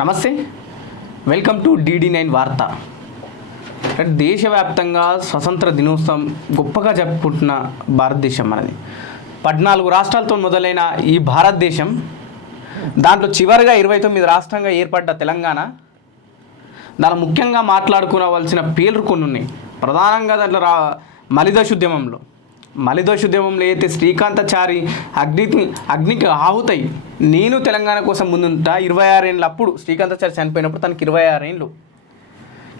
నమస్తే, welcome to DD9 వార్త. దేశవ్యాప్తంగా స్వతంత్ర దినోత్సవం గొప్పగా జరుపుకుంటున్న భారతదేశం మనది. 14 రాష్ట్రాలతో మొదలైన ఈ భారతదేశం, దాంట్లో చివరిగా 29 రాష్ట్రంగా ఏర్పడ్డ తెలంగాణ, దాని ముఖ్యంగా మాట్లాడుకోవాల్సిన పేర్లు కొన్ని ఉన్నాయి. ప్రధానంగా దాంట్లో మలిదశ ఉద్యమంలో అయితే శ్రీకాంతాచారి అగ్నికి ఆహుతాయి. నేను తెలంగాణ కోసం ముందుంటా 26 ఏళ్ళు. అప్పుడు శ్రీకాంతాచారి చనిపోయినప్పుడు తనకి 26 ఏళ్ళు.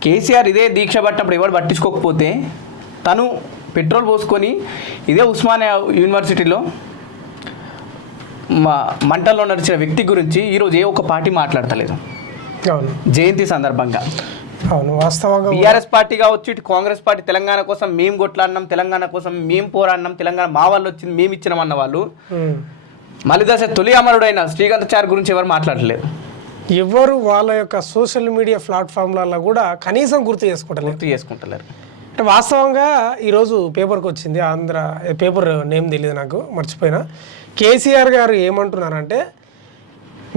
కేసీఆర్ ఇదే దీక్ష పట్టినప్పుడు ఎవరు పట్టించుకోకపోతే తను పెట్రోల్ పోసుకొని ఇదే ఉస్మానియా యూనివర్సిటీలో మంటల్లో నడిచిన వ్యక్తి గురించి ఈరోజు ఏ ఒక్క పార్టీ మాట్లాడతలేదు. జయంతి సందర్భంగా వాస్తవంగా బీఆర్ఎస్ పార్టీ కావచ్చు, ఇటు కాంగ్రెస్ పార్టీ తెలంగాణ కోసం మేము కొట్లాడినాం, తెలంగాణ కోసం మేము పోరాడినాం, తెలంగాణ మా వాళ్ళు వచ్చింది మేము ఇచ్చినాం అన్న వాళ్ళు మలిదశ తొలి అమరుడైన శ్రీకాంతాచారి గురించి ఎవరు మాట్లాడలేదు. ఎవరు వాళ్ళ యొక్క సోషల్ మీడియా ప్లాట్ఫామ్లలో కూడా కనీసం గుర్తు చేసుకుంటలేరు. అంటే వాస్తవంగా ఈరోజు పేపర్కి వచ్చింది, ఆంధ్ర పేపర్ నేమ్ తెలియదు నాకు, మర్చిపోయినా. కేసీఆర్ గారు ఏమంటున్నారంటే,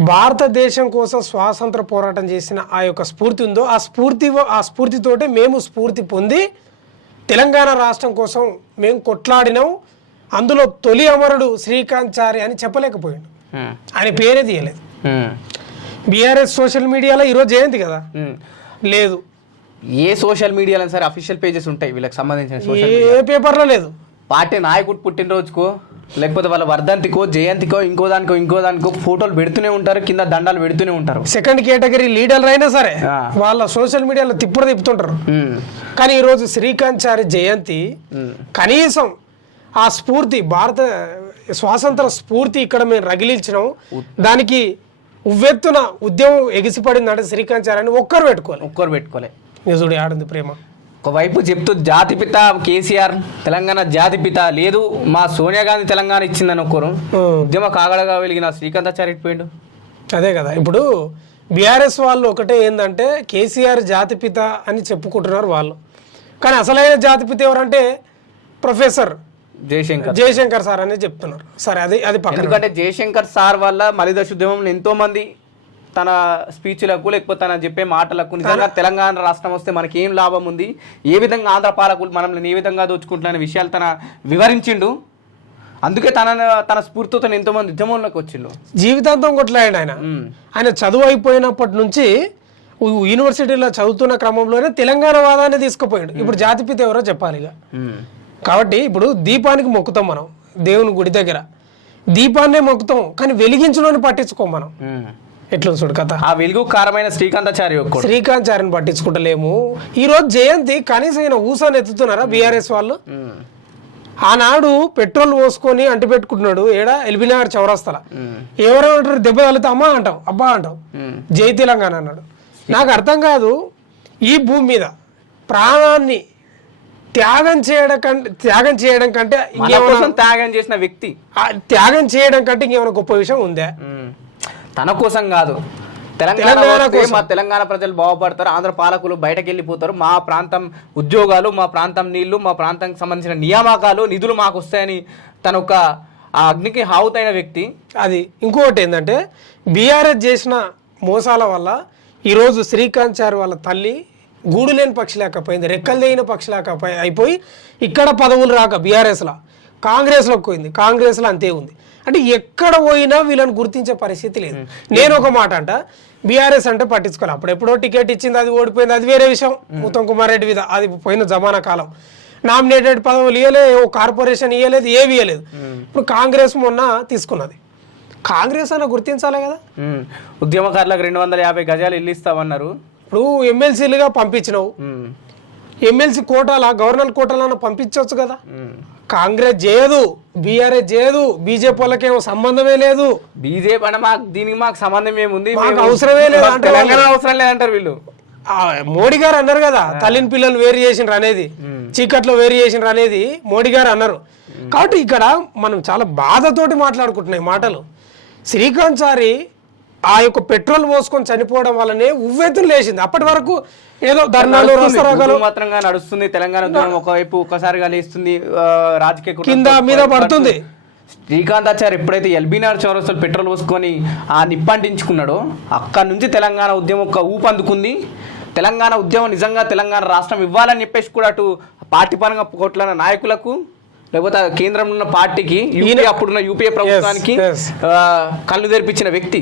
భారతదేశం కోసం స్వాతంత్ర పోరాటం చేసిన ఆ యొక్క స్ఫూర్తి ఉందో ఆ స్ఫూర్తితోటే మేము స్ఫూర్తి పొంది తెలంగాణ రాష్ట్రం కోసం మేము కొట్లాడినాం, అందులో తొలి అమరుడు శ్రీకాంతాచారి అని చెప్పలేకపోయాడు. ఆయన పేరే తీయలేదు. బీఆర్ఎస్ సోషల్ మీడియాలో ఈరోజు జయంతి కదా, లేదు. ఏ సోషల్ మీడియాలో సరే అఫీషియల్ పేజెస్ ఉంటాయి వీళ్ళకి సంబంధించిన. ఏ పేపర్లో లేదు. పార్టీ నాయకుడు పుట్టినరోజుకో లేకపోతే వాళ్ళ వర్ధంతికో జయంతికో ఇంకో దానికో ఫోటోలు పెడుతూనే ఉంటారు, కింద దండాలు పెడుతూనే ఉంటారు. సెకండ్ కేటగిరీ లీడర్లు అయినా సరే వాళ్ళ సోషల్ మీడియాలో తిప్పుతుంటారు. కానీ ఈరోజు శ్రీకాంతాచారి జయంతి, కనీసం ఆ స్ఫూర్తి, భారత స్వాతంత్ర స్ఫూర్తి ఇక్కడ మేము రగిలించినాం, దానికి ఉవ్వెత్తున ఉద్యమం ఎగిసిపడిందంటే శ్రీకాంతాచారి అని ఒక్కరు పెట్టుకోలే. నిజుడు ఆడింది ప్రేమ. ఒకవైపు చెప్తూ జాతిపిత కేసీఆర్, తెలంగాణ జాతిపిత, లేదు మా సోనియా గాంధీ తెలంగాణ ఇచ్చిందని ఒకరు, ఉద్యమ కాగడగా వెలిగిన శ్రీకాంతాచారి ఇట్టిపోయిండు. అదే కదా, ఇప్పుడు బీఆర్ఎస్ వాళ్ళు ఒకటే ఏంటంటే కేసీఆర్ జాతిపిత అని చెప్పుకుంటున్నారు వాళ్ళు, కానీ అసలైన జాతిపిత ఎవరంటే ప్రొఫెసర్ జయశంకర్ సార్ అనేది చెప్తున్నారు. సరే, అది పక్కన. ఎందుకంటే జయశంకర్ సార్ వల్ల మలిదశ ఉద్యమంలో ఎంతో మంది తన స్పీచ్లకు లేకపోతే తన చెప్పే మాటలకు నిజంగా తెలంగాణ రాష్ట్రం వస్తే మనకి ఏం లాభం ఉంది, ఏ విధంగా ఆంధ్ర పాలకులు మనల్ని ఏ విధంగా దోచుకుంటున్న విషయాలు తన వివరించిండు. అందుకే తన స్ఫూర్తితో ఎంతో మంది ఉద్యమంలోకి వచ్చిండు. జీవితాంతం కొట్లాయండి ఆయన చదువు అయిపోయినప్పటి నుంచి యూనివర్సిటీలో చదువుతున్న క్రమంలోనే తెలంగాణ వాదాన్ని తీసుకుపోయాడు. ఇప్పుడు జాతిపిత ఎవరో చెప్పాలి ఇక. కాబట్టి ఇప్పుడు దీపానికి మొక్కుతాం మనం, దేవుని గుడి దగ్గర దీపాన్నే మొక్కుతాం, కానీ వెలిగించడానికి పట్టించుకోం మనం. ఎట్లా చూడు కథ. ఆ వెలుగు కారమైన శ్రీకాంతాచారిని పట్టించుకుంటలేము. ఈ రోజు జయంతి కనీసం ఈయన ఊసాన్ని ఎత్తుతున్నారా బీఆర్ఎస్ వాళ్ళు? ఆనాడు పెట్రోల్ పోసుకొని అంటి పెట్టుకుంటున్నాడు ఎల్బీనగర్ చౌరస్తాల. ఎవరేమంటారు, దెబ్బ తగిలితే అమ్మా అంటాం, అబ్బా అంటాం, జై తెలంగాణ అన్నాడు. నాకు అర్థం కాదు, ఈ భూమి మీద ప్రాణాన్ని త్యాగం చేయడం కంటే ఇంకేమైనా త్యాగం చేసిన వ్యక్తి, త్యాగం చేయడం కంటే ఇంకేమైనా గొప్ప విషయం ఉందా? తన కోసం కాదు, మా తెలంగాణ ప్రజలు బాగుపడతారు, ఆంధ్ర పాలకులు బయటకు వెళ్ళిపోతారు, మా ప్రాంతం ఉద్యోగాలు, మా ప్రాంతం నీళ్లు, మా ప్రాంతానికి సంబంధించిన నియామకాలు, నిధులు మాకు వస్తాయని తన ఒక ఆ అగ్నికి హావుతైన వ్యక్తి. అది ఇంకొకటి ఏంటంటే, బీఆర్ఎస్ చేసిన మోసాల వల్ల ఈరోజు శ్రీకాంతాచారి వాళ్ళ తల్లి గూడు లేని పక్షి లేకపోయింది, రెక్కలు లేని పక్షి అయిపోయి ఇక్కడ పదవులు రాక బీఆర్ఎస్లో కాంగ్రెస్లోకి పోయింది. కాంగ్రెస్లో అంతే ఉంది. అంటే ఎక్కడ పోయినా వీళ్ళని గుర్తించే పరిస్థితి లేదు. నేను ఒక మాట అంట, బీఆర్ఎస్ అంటే పట్టించుకోవాలి. అప్పుడు ఎప్పుడో టికెట్ ఇచ్చింది, అది ఓడిపోయింది, అది వేరే విషయం. ఉత్తమ్ కుమార్ రెడ్డి మీద అది పోయిన జమానా కాలం. నామినేటెడ్ పదవులు ఇవ్వలేదు, కార్పొరేషన్ ఇవ్వలేదు, ఏవి ఇవ్వలేదు. ఇప్పుడు కాంగ్రెస్ మొన్న తీసుకున్నది. కాంగ్రెస్ అన్న గుర్తించాలి కదా. ఉద్యమకారులకు 250 గజాలు ఇల్లు ఇస్తామన్నారు. ఇప్పుడు ఎమ్మెల్సీలుగా పంపించినావు, ఎమ్మెల్సీ కోటాలా గవర్నర్ కోటాలన్నా పంపించవచ్చు కదా. కాంగ్రెస్ చేయదు, బీఆర్ఎస్ చేయదు, బీజేపీ వాళ్ళకేమో సంబంధమే లేదు. బీజేపీ అంటే దీనికి మాకు సంబంధం ఏముంది, అవసరమే లేదు, తెలంగాణ అవసరం లేదంటారు వీళ్ళు. మోడీ గారు అన్నారు కదా, తల్లిని పిల్లలు వేరు చేసిండ్రు అనేది, చీకట్లో వేరు చేసిండ్రు అనేది మోడీ గారు అన్నారు. కాబట్టి ఇక్కడ మనం చాలా బాధతోటి మాట్లాడుకుంటున్నాయి మాటలు. శ్రీకాంతాచారి ఆ యొక్క పెట్రోల్ పోసుకొని చనిపోవడం వల్లనే ఉవ్వెత్తులు లేచింది. అప్పటి వరకు ఏదో ధర్నాలు మాత్రంగా నడుస్తుంది తెలంగాణ. ఒకవైపు ఒక్కసారిగా లేస్తుంది, రాజకీయ కింద మీద పడుతుంది. శ్రీకాంతాచారి ఎప్పుడైతే ఎల్బీనగర్ చౌరస్తాలో పెట్రోల్ పోసుకొని ఆ నిప్పంటించుకున్నాడో అక్కడి నుంచి తెలంగాణ ఉద్యమం ఒక ఊపందుకుంది. తెలంగాణ ఉద్యమం నిజంగా తెలంగాణ రాష్ట్రం ఇవ్వాలని చెప్పేసి కూడా అటు పార్టీ పరంగా కొట్లన్న నాయకులకు లేకపోతే కేంద్రంలో ఉన్న పార్టీకి అప్పుడున్న యూపీఏ ప్రభుత్వానికి కళ్ళు తెరిపించిన వ్యక్తి.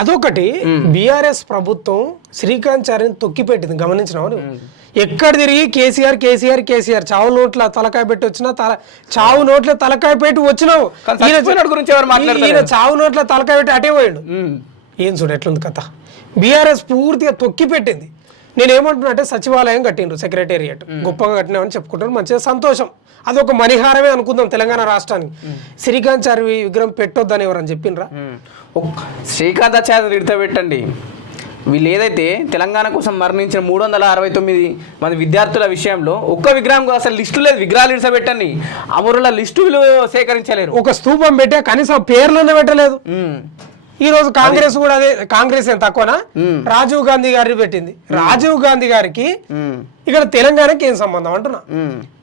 అదొకటి. బీఆర్ఎస్ ప్రభుత్వం శ్రీకాంతాచారిని తొక్కిపెట్టింది, గమనించినావు? ఎక్కడ తిరిగి కేసీఆర్ కేసీఆర్ కేసీఆర్ చావు నోట్ల తలకాయ పెట్టి వచ్చినా చావు నోట్ల తలకాయ పెట్టి వచ్చినావు. ఈయన చావు నోట్ల తలకాయ పెట్టి అటే పోయాడు. ఏం చూడు ఎట్లుంది కథ. బీఆర్ఎస్ పూర్తిగా తొక్కి పెట్టింది. నేను ఏమంటున్నా అంటే సచివాలయం కట్టిండ్రు, సెక్రటేరియట్ గొప్పగా కట్టినామని చెప్పుకుంటారు, మంచిగా సంతోషం. అదొక మణిహారమే అనుకుందాం తెలంగాణ రాష్ట్రానికి. శ్రీకాంతాచారి విగ్రహం పెట్టొద్దని ఎవరని చెప్పిండ్రా? శ్రీకాంతాచారి విడత పెట్టండి. వీళ్ళు ఏదైతే తెలంగాణ కోసం మరణించిన 369 మంది విద్యార్థుల విషయంలో ఒక్క విగ్రహం అసలు లిస్టు లేదు. విగ్రహాలు ఇడిసబెట్టండి, అమరుల లిస్టులు సేకరించలేరు. ఒక స్తూపం పెట్టే కనీసం పేర్లనే పెట్టలేదు. ఈ రోజు కాంగ్రెస్ కూడా అదే. కాంగ్రెస్ ఏం తక్కువనా? రాజీవ్ గాంధీ గారిని పెట్టింది. రాజీవ్ గాంధీ గారికి ఇక్కడ తెలంగాణకి ఏం సంబంధం అంటున్నా.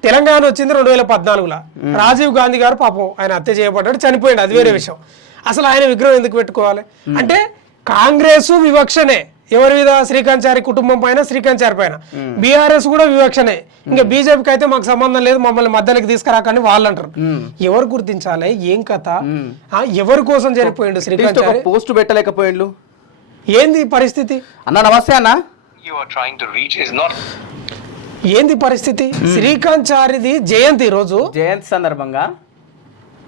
తెలంగాణ వచ్చింది 2014లో. రాజీవ్ గాంధీ గారు పాపం ఆయన హత్య చేయబడ్డాడు, చనిపోయాడు, అది వేరే విషయం. అసలు ఆయన విగ్రహం ఎందుకు పెట్టుకోవాలి అంటే కాంగ్రెస్ వివక్షనే. ఎవరి మీద? శ్రీకాంతాచారి కుటుంబం పైన, శ్రీకాంతాచారి పైన. బీఆర్ఎస్ కూడా వివక్షనే. ఇంకా బీజేపీకి అయితే మాకు సంబంధం లేదు, మమ్మల్ని మధ్యలోకి తీసుకురాకని వాళ్ళు అంటారు. ఎవరు గుర్తించాలి? ఏం కథ? ఎవరి కోసం చనిపోయిండు శ్రీకాంతాచారి? పోస్ట్ పెట్టలేకపోయిండు. ఏంది పరిస్థితి? అన్న నమస్తే అన్న. ఏంది పరిస్థితి? శ్రీకాంతాచారిది జయంతి రోజు, జయంతి సందర్భంగా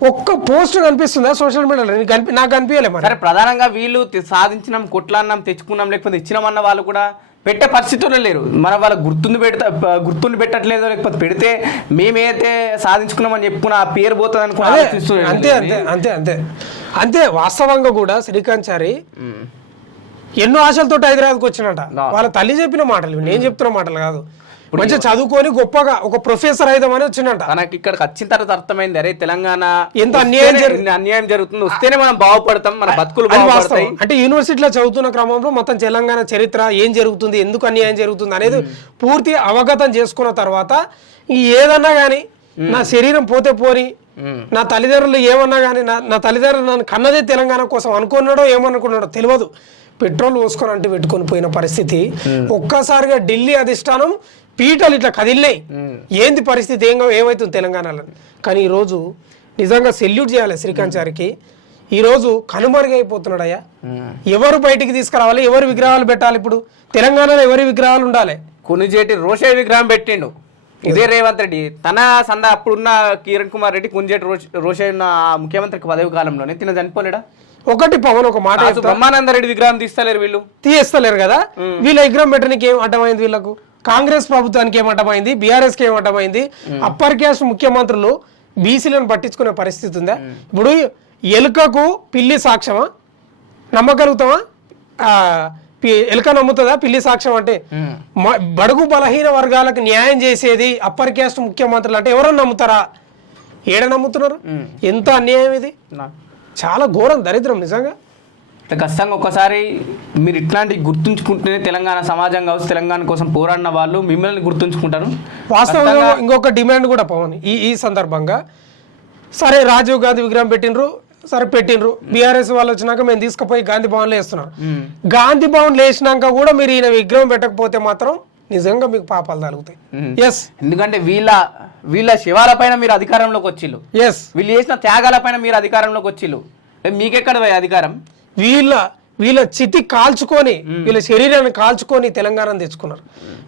ఒక్క పోస్ట్ కనిపిస్తుందా సోషల్ మీడియాలో? నాకు కనిపించలే. సరే, ప్రధానంగా వీళ్ళు సాధించినాం, కొట్లాన్నాం, తెచ్చుకున్నాం, లేకపోతే ఇచ్చినామన్న వాళ్ళు కూడా పెట్టే పరిస్థితుల్లో లేరు. మన వాళ్ళ గుర్తుండి పెట్టట్లేదు, లేకపోతే పెడితే మేమైతే సాధించుకున్నామని చెప్పుకున్న ఆ పేరు పోతుంది అనుకున్నా. అంతే అంతే అంతే అంతే అంతే. వాస్తవంగా కూడా శ్రీకాంతాచారి ఎన్నో ఆశలతో హైదరాబాద్కి వచ్చినట. వాళ్ళ తల్లి చెప్పిన మాటలు, నేను చెప్తున్న మాటలు కాదు. మంచిగా చదువుకొని గొప్పగా ఒక ప్రొఫెసర్ అయిదామని వచ్చినట్ట. మనకి ఇక్కడికి వచ్చిన తర్వాత అర్థమైంది, అరే తెలంగాణ ఎంత అన్యాయం జరుగుతుంది, వస్తేనే మనం బాగుపడతాం, మన బతుకులు బాగుపడతాయి. అంటే యూనివర్సిటీలో చదువుతున్న క్రమంలో మొత్తం తెలంగాణ చరిత్ర, ఏం జరుగుతుంది, ఎందుకు అన్యాయం జరుగుతుంది అనేది పూర్తి అవగతం చేసుకున్న తర్వాత ఏదన్నా కానీ నా శరీరం పోతే పోని, నా తల్లిదండ్రులు ఏమన్నా కానీ, నా తల్లిదండ్రులు నన్ను కన్నదే తెలంగాణ కోసం అనుకున్నాడో ఏమనుకున్నాడో తెలియదు, పెట్రోల్ పోసుకొని అంటే పెట్టుకొని పోయిన పరిస్థితి. ఒక్కసారిగా ఢిల్లీ అధిష్టానం పీటలు ఇట్లా కదిలినాయి. ఏంది పరిస్థితి, ఏమవుతుంది తెలంగాణలో? కానీ ఈరోజు నిజంగా సెల్యూట్ చేయాలి శ్రీకాంతాచారికి. ఈరోజు కనుమరుగైపోతున్నాడయ్యా. ఎవరు బయటికి తీసుకురావాలి? ఎవరు విగ్రహాలు పెట్టాలి? ఇప్పుడు తెలంగాణలో ఎవరి విగ్రహాలు ఉండాలి? కొనిజేటి రోషయ్య విగ్రహం పెట్టిండు ఇదే రేవంత్ రెడ్డి. తన అప్పుడున్న కిరణ్ కుమార్ రెడ్డి కొనిజేటి రోషయ్య ఉన్న ముఖ్యమంత్రి పదవి కాలంలోనే తిన చనిపోలేడా? ఒకటి పవన్ ఒక మాట, బ్రహ్మానంద రెడ్డి విగ్రహం తీస్తలేరు, వీళ్ళు తీస్తలేరు కదా. వీళ్ళ విగ్రహం పెట్టడానికి ఏం అడ్డమైంది? వీళ్ళకు కాంగ్రెస్ ప్రభుత్వానికి ఏం అడ్డమైంది? బీఆర్ఎస్ కి ఏం అడ్డమైంది? అప్పర్ క్యాస్ట్ ముఖ్యమంత్రులు బీసీలను పట్టించుకునే పరిస్థితి ఉందా? ఇప్పుడు ఎలుకకు పిల్లి సాక్ష్యమా? నమ్మగలుగుతామా? ఎలుక నమ్ముతుందా పిల్లి సాక్ష్యం అంటే? బడుగు బలహీన వర్గాలకు న్యాయం చేసేది అప్పర్ క్యాస్ట్ ముఖ్యమంత్రులు అంటే ఎవరన్నా నమ్ముతారా? ఏడ నమ్ముతున్నారు? ఎంత అన్యాయం ఇది! చాలా ఘోరం, దరిద్రం నిజంగా. ఖచ్చితంగా ఒక్కసారి మీరు ఇట్లాంటి గుర్తుంచుకుంటేనే తెలంగాణ సమాజం కావచ్చు, తెలంగాణ కోసం పోరాడిన వాళ్ళు మిమ్మల్ని గుర్తుంచుకుంటారు. వాస్తవంగా ఇంకొక డిమాండ్ కూడా పవన్ ఈ సందర్భంగా, సరే రాజీవ్ గాంధీ విగ్రహం పెట్టినరు, సరే పెట్టినరు, బీఆర్ఎస్ వాళ్ళు వచ్చినాక మేము తీసుకుపోయి గాంధీ భవన్లో వేస్తున్నారు. గాంధీ భవన్లో వేసినాక కూడా మీరు ఈయన విగ్రహం పెట్టకపోతే మాత్రం నిజంగా మీకు పాపాలు తగులుతాయి. ఎస్, ఎందుకంటే వీళ్ళ శివాల పైన మీరు అధికారంలోకి వచ్చిళ్ళు. ఎస్, వీళ్ళు చేసిన త్యాగాల పైన మీరు అధికారంలోకి వచ్చిళ్ళు. మీకెక్కడ అధికారం? వీళ్ళ చితి కాల్చుకొని, వీళ్ళ శరీరాన్ని కాల్చుకొని తెలంగాణను తెచ్చుకున్నారు.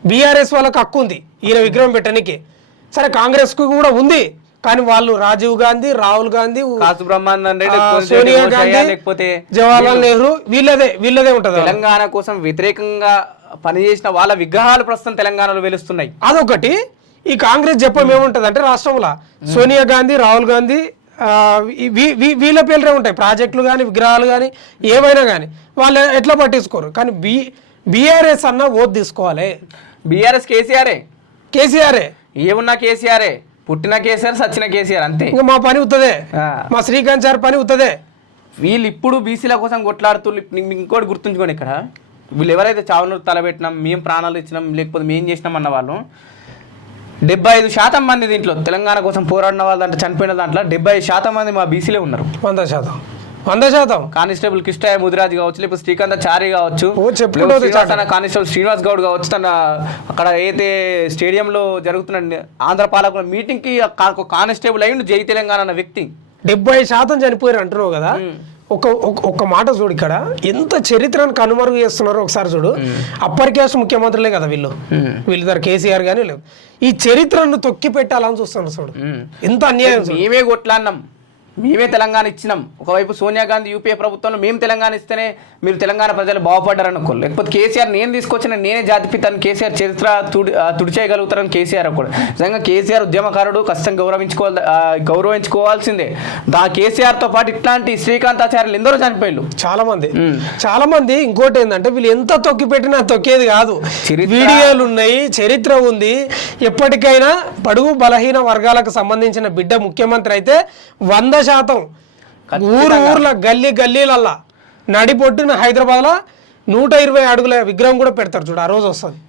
బీఆర్ఎస్ వాళ్ళకి హక్కు ఉంది ఈయన విగ్రహం పెట్టడానికి, సరే కాంగ్రెస్ కు కూడా ఉంది. కానీ వాళ్ళు రాజీవ్ గాంధీ, రాహుల్ గాంధీ, సోనియా గాంధీ, లేకపోతే జవహర్లాల్ నెహ్రూ వీళ్ళదే ఉంటది. తెలంగాణ కోసం వ్యతిరేకంగా పనిచేసిన వాళ్ళ విగ్రహాలు ప్రస్తుతం తెలంగాణలో వెలుస్తున్నాయి. అదొకటి. ఈ కాంగ్రెస్ చెప్పం ఏముంటది అంటే రాష్ట్రంలో సోనియా గాంధీ, రాహుల్ గాంధీ వీళ్ళ పేర్లే ఉంటాయి. ప్రాజెక్టులు కానీ, విగ్రహాలు కానీ, ఏవైనా కానీ వాళ్ళు ఎట్లా పట్టించుకోరు. కానీ బీఆర్ఎస్ అన్న ఓటు తీసుకోవాలి. బీఆర్ఎస్ కేసీఆరే, ఏమున్నా కేసీఆరే, పుట్టిన కేసీఆర్, సచ్చిన కేసీఆర్, అంతే. ఇంకా మా పని ఉత్తదే, మా శ్రీకాంతాచారి పని ఉత్తదే. వీళ్ళు ఇప్పుడు బీసీల కోసం కొట్లాడుతూ ఇంకోటి గుర్తుంచుకోండి, ఇక్కడ వీళ్ళు ఎవరైతే చావును తలబెట్టినాం, మేము ప్రాణాలు ఇచ్చినాం, లేకపోతే మేము చేసినాం అన్న వాళ్ళు 75% మంది దీంట్లో తెలంగాణ కోసం పోరాడిన వాళ్ళ దాంట్లో చనిపోయిన దాంట్లో 75% మంది మా బీసీలే ఉన్నారు. 100%. కానిస్టేబుల్ కిష్టయ్య ముదిరాజ్ కావచ్చు, లేకపోతే శ్రీకాంత చారి కావచ్చు, చెప్పుకుంటూ కానిస్టేబుల్ శ్రీనివాస్ గౌడ్ కావచ్చు, తన అక్కడ అయితే స్టేడియంలో జరుగుతున్న ఆంధ్ర పాలకుల మీటింగ్ కి కానిస్టేబుల్ అయ్యిండు జై తెలంగాణ అన్న వ్యక్తి. 70% చనిపోయారు అంటున్నావు కదా. ఒక మాట చూడు, ఇక్కడ ఎంత చరిత్రను కనుమరుగు చేస్తున్నారో ఒకసారి చూడు. అప్పర్ క్యాస్ట్ ముఖ్యమంత్రులే కదా వీళ్ళిద్దరు కేసీఆర్ గానీ లేదు. ఈ చరిత్రను తొక్కి పెట్టాలని చూస్తున్నారు చూడు, ఎంత అన్యాయం. మేమే కొట్లాడినాం, మేమే తెలంగాణ ఇచ్చినాం. ఒకవైపు సోనియా గాంధీ యూపీఏ ప్రభుత్వంలో మేము తెలంగాణ ఇస్తేనే మీరు తెలంగాణ ప్రజలు బాగుపడ్డారు అనుకో, లేకపోతే కేసీఆర్ నేను తీసుకొచ్చిన నేనే జాతిపితాను, కేసీఆర్ చరిత్ర తుడిచేయగలుగుతారని కేసీఆర్ కూడా. నిజంగా కేసీఆర్ ఉద్యమకారుడు, ఖచ్చితంగా గౌరవించుకోవాల్సిందే. కేసీఆర్తో పాటు ఇట్లాంటి శ్రీకాంతాచార్యులు ఎందరో చనిపోయారు చాలా మంది. ఇంకోటి ఏంటంటే వీళ్ళు ఎంత తొక్కి పెట్టినా తొక్కేది కాదు. వీడియోలు ఉన్నాయి, చరిత్ర ఉంది. ఎప్పటికైనా బడుగు బలహీన వర్గాలకు సంబంధించిన బిడ్డ ముఖ్యమంత్రి అయితే 100% ఊర్ల గల్లీలల్లా నడిపొట్టున హైదరాబాద్లో 120 అడుగుల విగ్రహం కూడా పెడతారు చూడు, ఆ రోజు వస్తుంది.